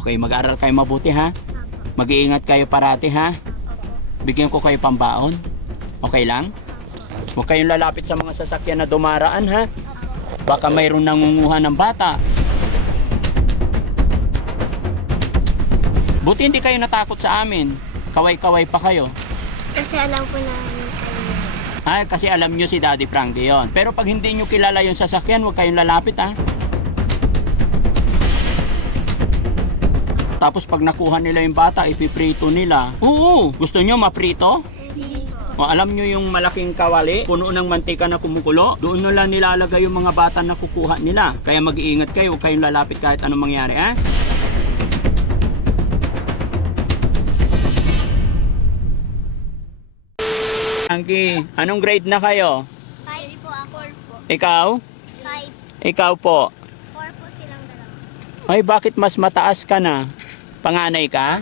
Okay, mag-aral kayo mabuti ha. Apo. Mag-iingat kayo parati ha. Opo. Bigyan ko kayo pambaon. Okay lang? Huwag kayong lalapit sa mga sasakyan na dumaraan ha. Baka mayroong nangunguha ng bata. Buti hindi kayo natakot sa amin. Kaway-kaway pa kayo. Kasi alam po namin kayo. Kasi alam nyo si Daddy Frankie yon. Pero pag hindi nyo kilala yung sasakyan, huwag kayong lalapit ha. Tapos pag nakuha nila yung bata, ipiprito nila. Oo, gusto nyo maprito? Hindi po. O alam nyo yung malaking kawali, puno ng mantika na kumukulo? Doon nila nilalagay yung mga bata na kukuha nila. Kaya mag-iingat kayo, huwag kayong lalapit kahit anong mangyari ha. Frankie, anong grade na kayo? 5 po ako. 4 po. Ikaw? 5. Ikaw po. 4 po silang dalawa. Ay, bakit mas mataas ka na? Panganay ka?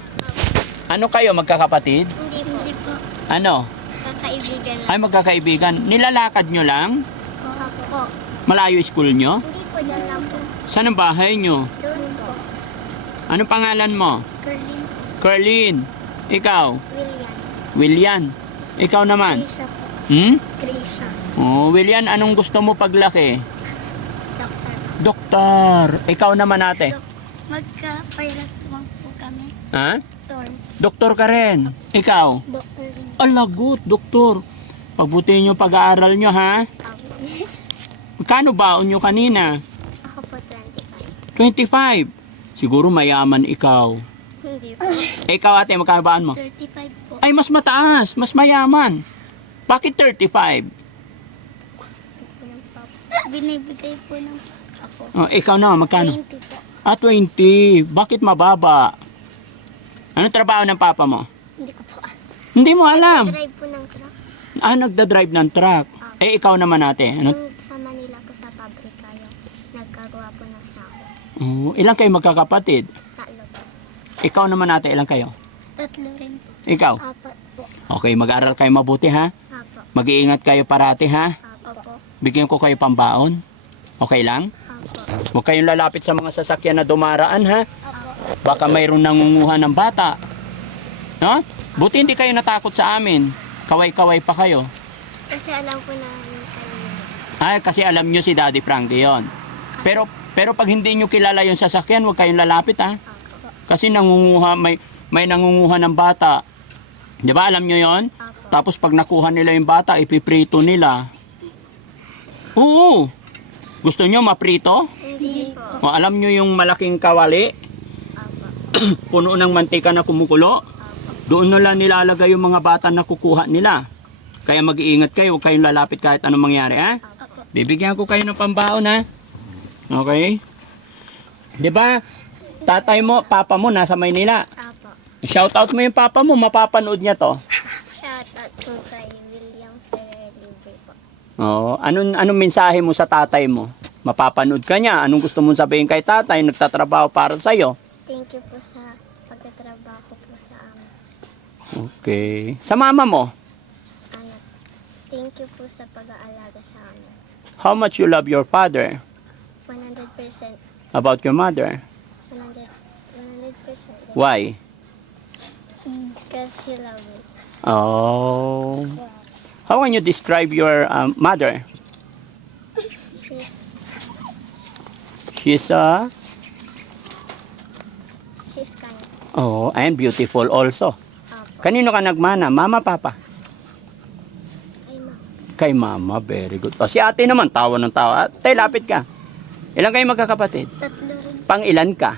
Ano kayo, magkakapatid? Hindi po. Hindi po. Ano? Kakaibigan lang. Ay, magkakaibigan. Nilalakad nyo lang? Ako po. Malayo school nyo? Hindi po, dyan lang po. Saan ang bahay nyo? Doon po. Anong pangalan mo? Curling. Curlin. Ikaw? William. Willian. Ikaw naman? Krisha po. Krisha. Oh, Willian, anong gusto mo paglaki? Doctor. Doktor. Ikaw naman ate? Magka-virus naman po kami. Ha? Doctor. Doktor ka rin. Ikaw? Doctor rin. Alagot, doktor. Pagbutihin nyo pag-aaral nyo ha? Ako. Magkano baon nyo kanina? Ako po 25. 25. Siguro mayaman ikaw. Hindi po. Ikaw ate, magkano baon mo? 35 po. Ay, mas mataas. Mas mayaman. Bakit 35? Binibigay po ng ako. Oh, ikaw naman, magkano? 20 po. 20. Bakit mababa? Anong trabaho ng papa mo? Hindi ko po. Hindi mo alam. Drive po ng truck. Nagda-drive ng truck. Ikaw naman ate. Ano? Yung sa Manila po sa pabrika yung nagkagawa po ng sako. Oh, ilang kayo magkakapatid? Tatlo po. Ikaw naman ate, ilang kayo? Tatlo rin po. Ikaw? 4 po. Okay, mag-aral kayo mabuti ha. Apo. Mag-iingat kayo parati ha. Apo. Bigyan ko kayo pambaon. Okay lang? Apo. Huwag kayong lalapit sa mga sasakyan na dumaraan ha. Apo. Baka mayroong nangunguha ng bata. No? Buti hindi kayo natakot sa amin. Kaway-kaway pa kayo. Kasi alam po namin kayo. Kasi alam nyo si Daddy Frankie yon. Pero pag hindi nyo kilala yung sasakyan, huwag kayong lalapit ha. Apo. Kasi may nangunguha ng bata. Di ba alam nyo yon? Apo. Tapos pag nakuha nila yung bata, ipiprito nila. Oo. Gusto nyo maprito? Hindi po. O alam nyo yung malaking kawali, Apo. puno ng mantika na kumukulo? Apo. Doon nila nilalagay yung mga bata na kukuha nila. Kaya mag-iingat kayo, huwag kayong lalapit kahit anong mangyari ha. Apo. Bibigyan ko kayo ng pambaon ha. Okay? Di ba? Tatay mo, papa mo nasa Maynila. Apo. Shout out mo yung papa mo, mapapanood niya to. Shoutout po kay William Ferrer Libre po. Oo, anong mensahe mo sa tatay mo? Mapapanood ka niya. Anong gusto mong sabihin kay tatay? Nagtatrabaho para sa'yo. Thank you po sa pagtatrabaho po sa amin. Okay. Sa mama mo, Anak. Thank you po sa pag-aalaga sa amin. how much you love your father? 100%. About your mother? 100%. Why? Because he loves me. Oh. How can you describe your mother? She's She's kind. and beautiful also. Apo. Kanino ka nagmana? Mama, papa? Ay, ma. Kay mama, very good. Si ate naman, tawa ng tawa. Tay, lapit ka. Ilan kayo magkakapatid? Tatlo rin. Pang ilan ka?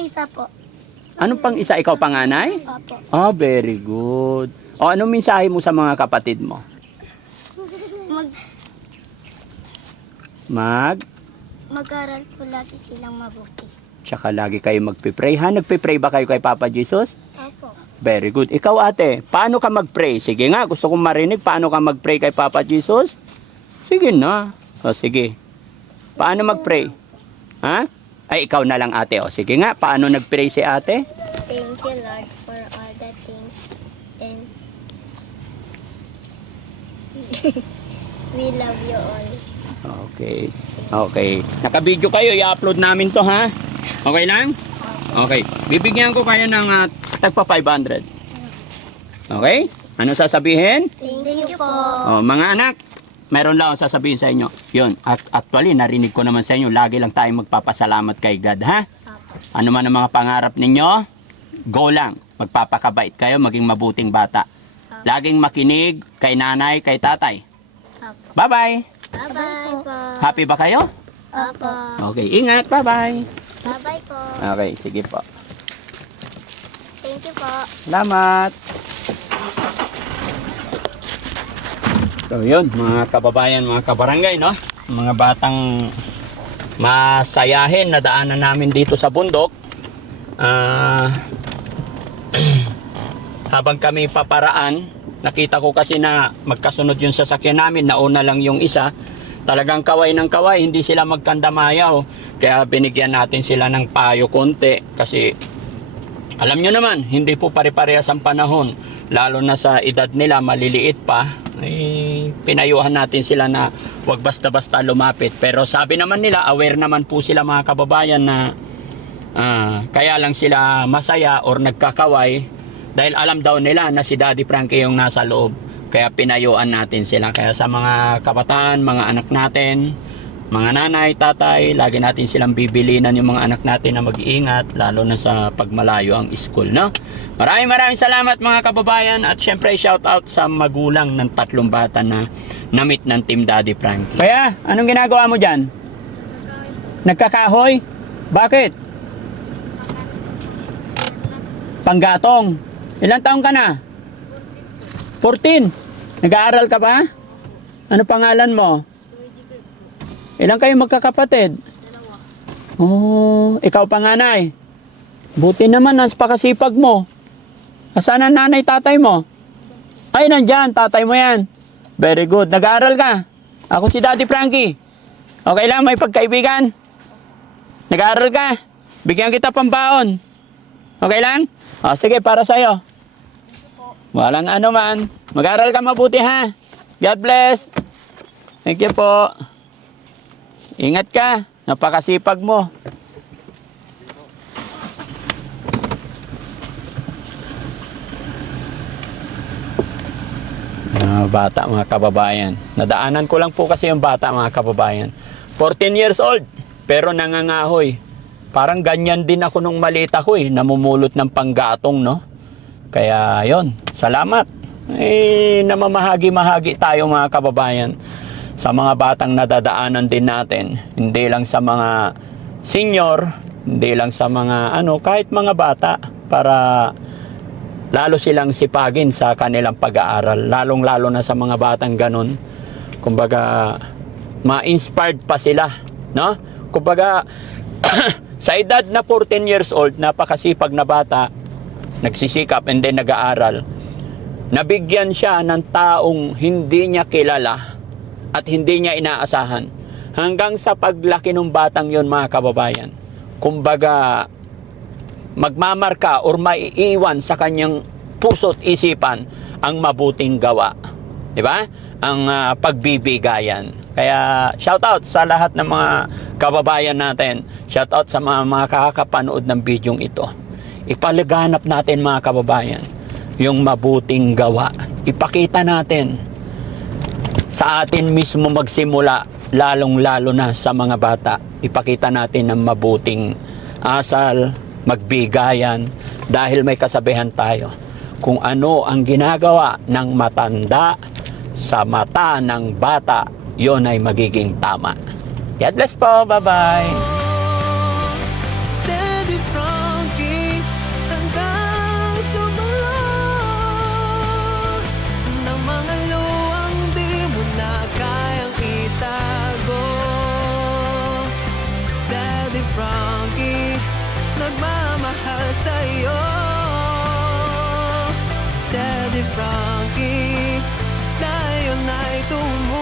Isa po. Anong pang isa? Ikaw panganay? Opo. Very good. Anong mensahe mo sa mga kapatid mo? Mag-aral po lagi silang mabuti. Tsaka lagi kayo magpipray ha? Nagpipray ba kayo kay Papa Jesus? Opo. Very good. Ikaw ate, paano ka mag-pray? Sige nga, gusto kong marinig. Paano ka mag-pray kay Papa Jesus? Sige na. Sige. Paano mag-pray? Ha? Ay, ikaw na lang ate. Sige nga, paano nag-pray si ate? Thank you, Lord, for all the things. And we love you all. Okay. Okay. Naka-video kayo, i-upload namin to ha. Okay lang? Okay. Bibigyan ko kayo ng tagpa 500. Okay? Ano sasabihin? Thank you po. Oh, mga anak, meron lang ako sasabihin sa inyo. Yun, actually, narinig ko naman sa inyo, lagi lang tayong magpapasalamat kay God, ha? Apo. Ano man ang mga pangarap ninyo, go lang. Magpapakabait kayo, maging mabuting bata. Laging makinig kay nanay, kay tatay. Apo. Bye-bye! Bye-bye po. Happy ba kayo? Apo. Okay, ingat. Bye-bye! Bye-bye po. Okay, sige po. Thank you po. Salamat! So yun, mga kababayan, mga kabarangay, no? Mga batang masayahin na daanan namin dito sa bundok. Habang kami paparaan, nakita ko kasi na magkasunod yung sasakyan namin, nauna lang yung isa. Talagang kaway ng kaway, hindi sila magkandamayaw. Kaya binigyan natin sila ng payo konti kasi alam nyo naman, hindi po pare-parehas ang panahon. Lalo na sa edad nila, maliliit pa. Pinayuhan natin sila na wag basta-basta lumapit. Pero sabi naman nila, aware naman po sila mga kababayan na kaya lang sila masaya or nagkakaway dahil alam daw nila na si Daddy Frankie yung nasa loob. Kaya pinayuhan natin sila. Kaya sa mga kabataan, mga anak natin, mga nanay, tatay, lagi natin silang bibilinan yung mga anak natin na mag-iingat, lalo na sa pagmalayo ang school, no? Maraming salamat mga kababayan at syempre shout out sa magulang ng 3 bata na na-meet ng Team Daddy Frankie. Kaya, anong ginagawa mo dyan? Nagkakahoy? Bakit? Panggatong. Ilang taong ka na? 14. Nag-aaral ka ba? Ano pangalan mo? Ilang kayo magkakapatid? Oh, ikaw panganay. Buti naman, napakasipag mo. Asan ang nanay, tatay mo? Ay, nandyan, tatay mo yan. Very good. Nag-aaral ka? Ako si Daddy Frankie. Okay lang, may pagkaibigan? Nag-aaral ka? Bigyan kita pambaon. Okay lang? O, sige, para sa'yo. Walang ano man. Mag-aaral ka mabuti, ha? God bless. Thank you po. Ingat ka, napakasipag mo. Bata mga kababayan. Nadaanan ko lang po kasi yung bata mga kababayan. 14 years old, pero nangangahoy. Parang ganyan din ako nung maliit ako namumulot ng panggatong, no? Kaya yon, salamat. Namamahagi-mahagi tayo mga kababayan sa mga batang nadadaanan din natin, hindi lang sa mga senior, hindi lang sa mga kahit mga bata, para lalo silang sipagin sa kanilang pag-aaral, lalong-lalo na sa mga batang ganun. Kumbaga, ma-inspired pa sila, no? Kumbaga, sa edad na 14 years old, napakasipag na bata, nagsisikap and then nag-aaral. Nabigyan siya ng taong hindi niya kilala at hindi niya inaasahan. Hanggang sa paglaki ng batang yon mga kababayan, kumbaga magmamarka or maiiwan sa kanyang puso't isipan ang mabuting gawa. Di ba? Ang pagbibigayan. Kaya shout out sa lahat ng mga kababayan natin. Shout out sa mga makakapanood ng bidyong ito. Ipalaganap natin mga kababayan yung mabuting gawa. Ipakita natin sa atin mismo magsimula, lalong-lalo na sa mga bata. Ipakita natin ang mabuting asal, magbigayan, dahil may kasabihan tayo. Kung ano ang ginagawa ng matanda sa mata ng bata, yon ay magiging tama. God bless po. Bye-bye. Daddy Frankie, hanggang sumalot ng mga luwang di mo na kayang itago. Daddy Frankie, nagmamahal sa'yo. Daddy Frankie, tayo na'y tumulo.